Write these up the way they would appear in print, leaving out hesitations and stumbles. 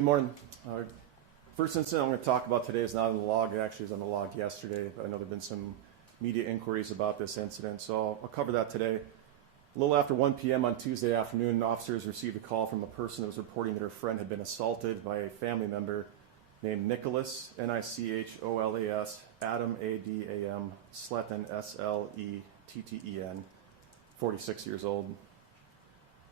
Good morning. First incident I'm going to talk about today is not in the log. It actually was on the log yesterday, but I know there have been some media inquiries about this incident, so I'll cover that today. A little after 1 p.m. on Tuesday afternoon, officers received a call from a person that was reporting that her friend had been assaulted by a family member named Nicholas, Nicholas, Adam, Adam, Sletten, Sletten, 46 years old.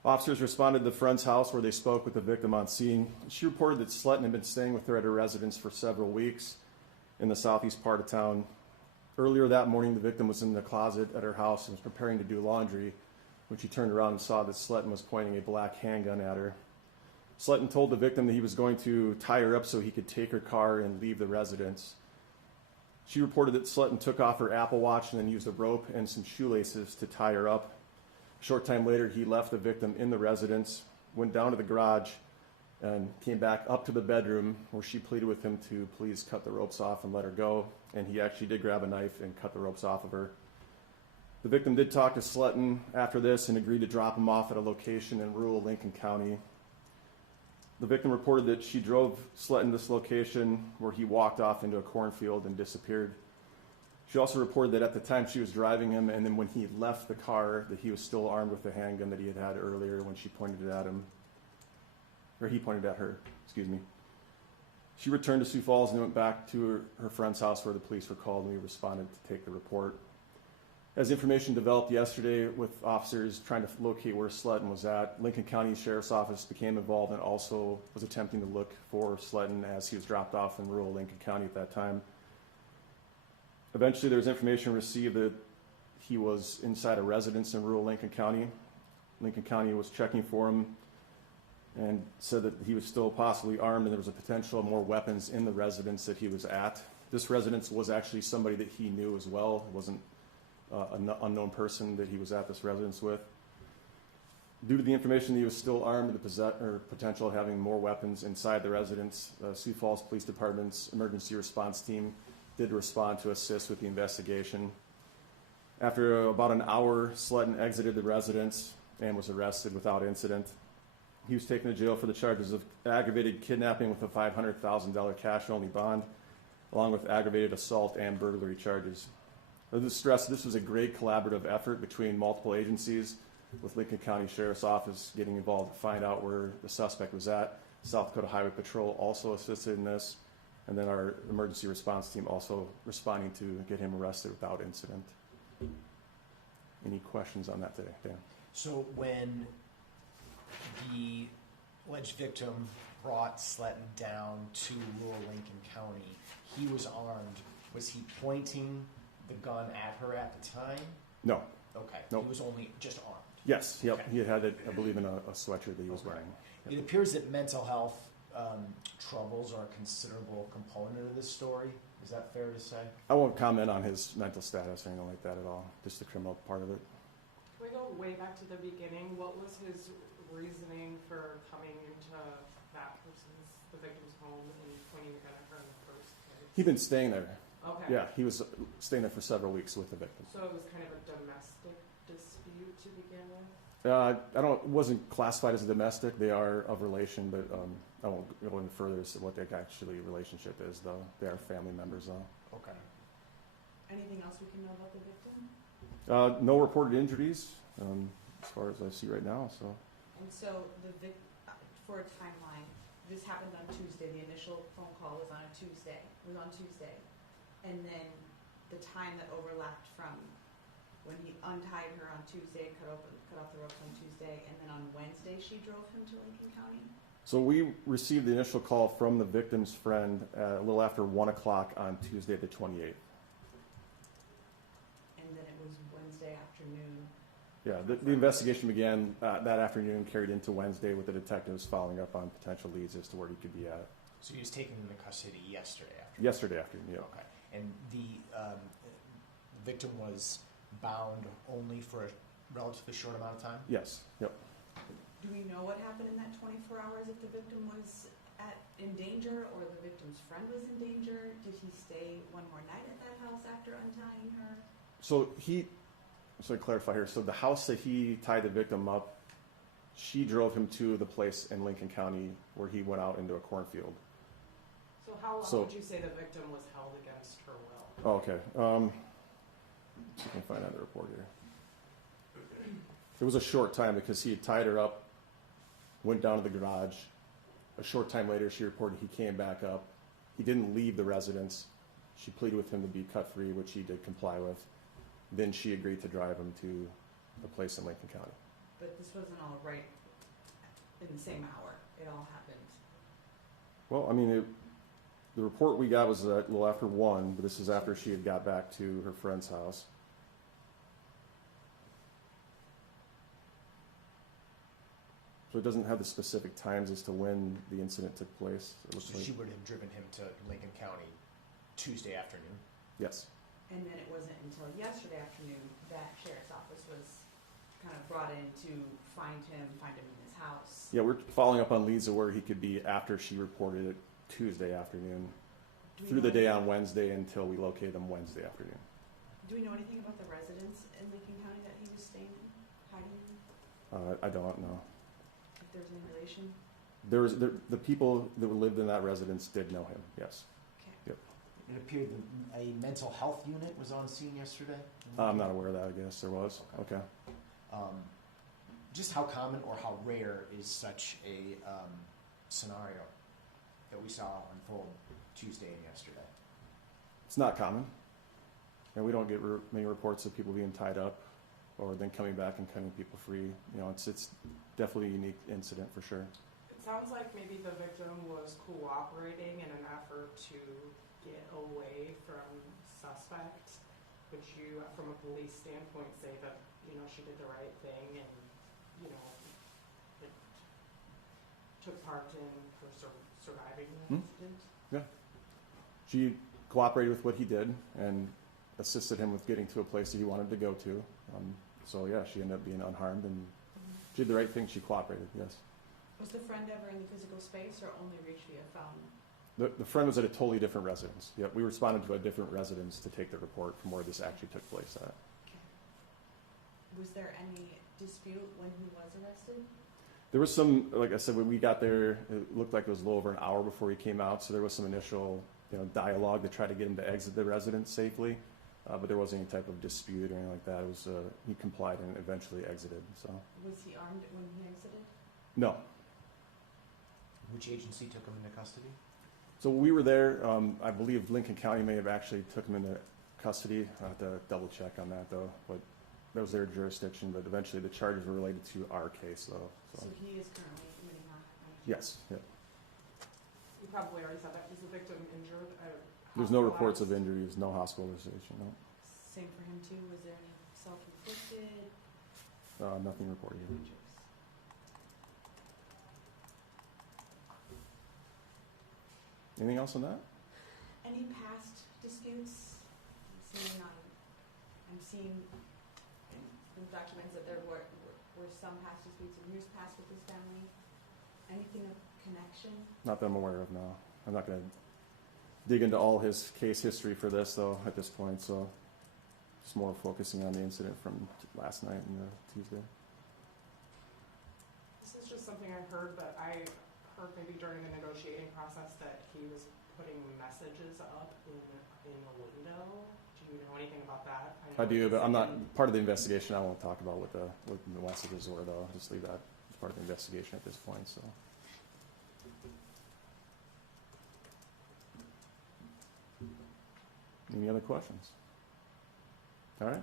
Officers responded to the friend's house where they spoke with the victim on scene. She reported that Sletten had been staying with her at her residence for several weeks in the southeast part of town. Earlier that morning, the victim was in the closet at her house and was preparing to do laundry when she turned around and saw that Sletten was pointing a black handgun at her. Sletten told the victim that he was going to tie her up so he could take her car and leave the residence. She reported that Sletten took off her Apple Watch and then used a rope and some shoelaces to tie her up. A short time later, he left the victim in the residence, went down to the garage, and came back up to the bedroom where she pleaded with him to please cut the ropes off and let her go. And he actually did grab a knife and cut the ropes off of her. The victim did talk to Sletten after this and agreed to drop him off at a location in rural Lincoln County. The victim reported that she drove Sletten to this location where he walked off into a cornfield and disappeared. She also reported that at the time she was driving him, and then when he left the car, that he was still armed with the handgun that he had earlier when she pointed it at him, or he pointed at her, excuse me. She returned to Sioux Falls and went back to her friend's house where the police were called, and we responded to take the report. As information developed yesterday with officers trying to locate where Sletten was at, Lincoln County Sheriff's Office became involved and also was attempting to look for Sletten as he was dropped off in rural Lincoln County at that time. Eventually, there was information received that he was inside a residence in rural Lincoln County. Lincoln County was checking for him and said that he was still possibly armed and there was a potential of more weapons in the residence that he was at. This residence was actually somebody that he knew as well. It wasn't an unknown person that he was at this residence with. Due to the information that he was still armed and the potential of having more weapons inside the residence, Sioux Falls Police Department's emergency response team did respond to assist with the investigation. After about an hour, Sletten exited the residence and was arrested without incident. He was taken to jail for the charges of aggravated kidnapping with a $500,000 cash-only bond, along with aggravated assault and burglary charges. Let us stress this was a great collaborative effort between multiple agencies, with Lincoln County Sheriff's Office getting involved to find out where the suspect was at. South Dakota Highway Patrol also assisted in this. And then our emergency response team also responding to get him arrested without incident. Any questions on that today, Dan? So when the alleged victim brought Sletten down to rural Lincoln County, he was armed. Was he pointing the gun at her at the time? No. Okay. Nope. He was only just armed. Yes. Yep. Okay. He had it, I believe, in a sweatshirt that he was wearing. Yep. It appears that mental health troubles are a considerable component of this story. Is that fair to say? I won't comment on his mental status or anything like that at all, just the criminal part of it. Can we go way back to the beginning? What was his reasoning for coming into the victim's home and pointing a gun at her in the first place? He'd been staying there. Okay. Yeah, he was staying there for several weeks with the victim. So it was kind of a domestic dispute to begin with? It wasn't classified as a domestic. They are of relation, but I won't go any further as to what their actually relationship is, though. They are family members, though. Okay. Anything else we can know about the victim? No reported injuries, as far as I see right now. So. And so for a timeline, this happened on Tuesday. The initial phone call was on Tuesday, and then the time that overlapped from when he untied her on Tuesday, cut off the ropes on Tuesday, and then on Wednesday she drove him to Lincoln County? So we received the initial call from the victim's friend a little after 1 o'clock on Tuesday the 28th. And then it was Wednesday afternoon? Yeah, the investigation began that afternoon, carried into Wednesday with the detectives following up on potential leads as to where he could be at. So he was taken into custody yesterday afternoon? Yesterday afternoon, yeah. Okay. And the victim was bound only for a relatively short amount of time? Yes, yep. Do we know what happened in that 24 hours, if the victim was in danger or the victim's friend was in danger? Did he stay one more night at that house after untying her? So to clarify here, so the house that he tied the victim up, She drove him to the place in Lincoln County where he went out into a cornfield. So how So- would you say the victim was held against her will? Oh, okay. See if I can find out the report here. It was a short time because he had tied her up, went down to the garage. A short time later, she reported he came back up. He didn't leave the residence. She pleaded with him to be cut free, which he did comply with. Then she agreed to drive him to a place in Lincoln County. But this wasn't all right in the same hour. It all happened. Well, I mean, the report we got was a little after 1, but this is after she had got back to her friend's house. So it doesn't have the specific times as to when the incident took place. It looks So like, she would have driven him to Lincoln County Tuesday afternoon. yes. And then it wasn't until yesterday afternoon that sheriff's office was kind of brought in to find him in his house. Yeah, we're following up on Lisa where he could be after she reported it Tuesday afternoon, Do we through the know day anything- on Wednesday until we located him Wednesday afternoon. Do we know anything about the residence in Lincoln County that he was staying in, hiding in? I don't know. If there's any relation? The people that lived in that residence did know him, yes. Okay. It appeared that a mental health unit was on scene yesterday. I'm not aware of that, I guess there was. Okay. Just how common or how rare is such a scenario that we saw unfold Tuesday and yesterday? It's not common. And we don't get many reports of people being tied up or then coming back and cutting people free. You know, it's definitely a unique incident for sure. It sounds like maybe the victim was cooperating in an effort to get away from suspect. Would you, from a police standpoint, say that, you know, she did the right thing and, you know, it took part in her surviving the Hmm? incident? She cooperated with what he did and assisted him with getting to a place that he wanted to go to. So yeah, she ended up being unharmed and she did the right thing. She cooperated, yes. Was the friend ever in the physical space or only reached via phone? The friend was at a totally different residence. Yep, we responded to a different residence to take the report from where this actually took place at. Okay. Was there any dispute when he was arrested? There was some, like I said, when we got there, it looked like it was a little over an hour before he came out, so there was some initial, dialogue to try to get him to exit the residence safely, but there wasn't any type of dispute or anything like that. It was, he complied and eventually exited, so. Was he armed when he exited? No. Which agency took him into custody? So we were there, I believe Lincoln County may have actually took him into custody. I have to double check on that though, but that was their jurisdiction, but eventually the charges were related to our case though, So so. he is currently committing a. Yes, yep. You probably already said that. Was the victim injured? There's no reports of hospitalized? injuries, no hospitalization, no. Same for him too. Was there any self-inflicted Nothing reported here. injuries? Anything else on that? Any past disputes? I'm seeing in the documents that there were some past disputes in years past with this family. Anything of connection? Not that I'm aware of, no. I'm not gonna dig into all his case history for this though at this point, so just more focusing on the incident from last night and Tuesday. This is just something I heard, but I heard maybe during the negotiating process that he was putting messages up in the window. Do you know anything about that? I know do, it's but I'm not, in- part of the investigation, I won't talk about what the messages were though. I'll just leave that as part of the investigation at this point, so. Any other questions? All right.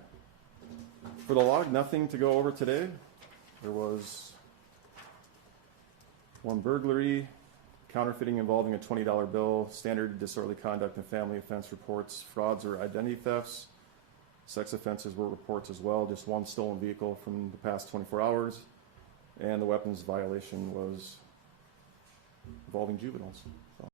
For the log, nothing to go over today. There was one burglary, counterfeiting involving a $20 bill, standard disorderly conduct and family offense reports, frauds or identity thefts. Sex offenses were reports as well, just one stolen vehicle from the past 24 hours. And the weapons violation was involving juveniles.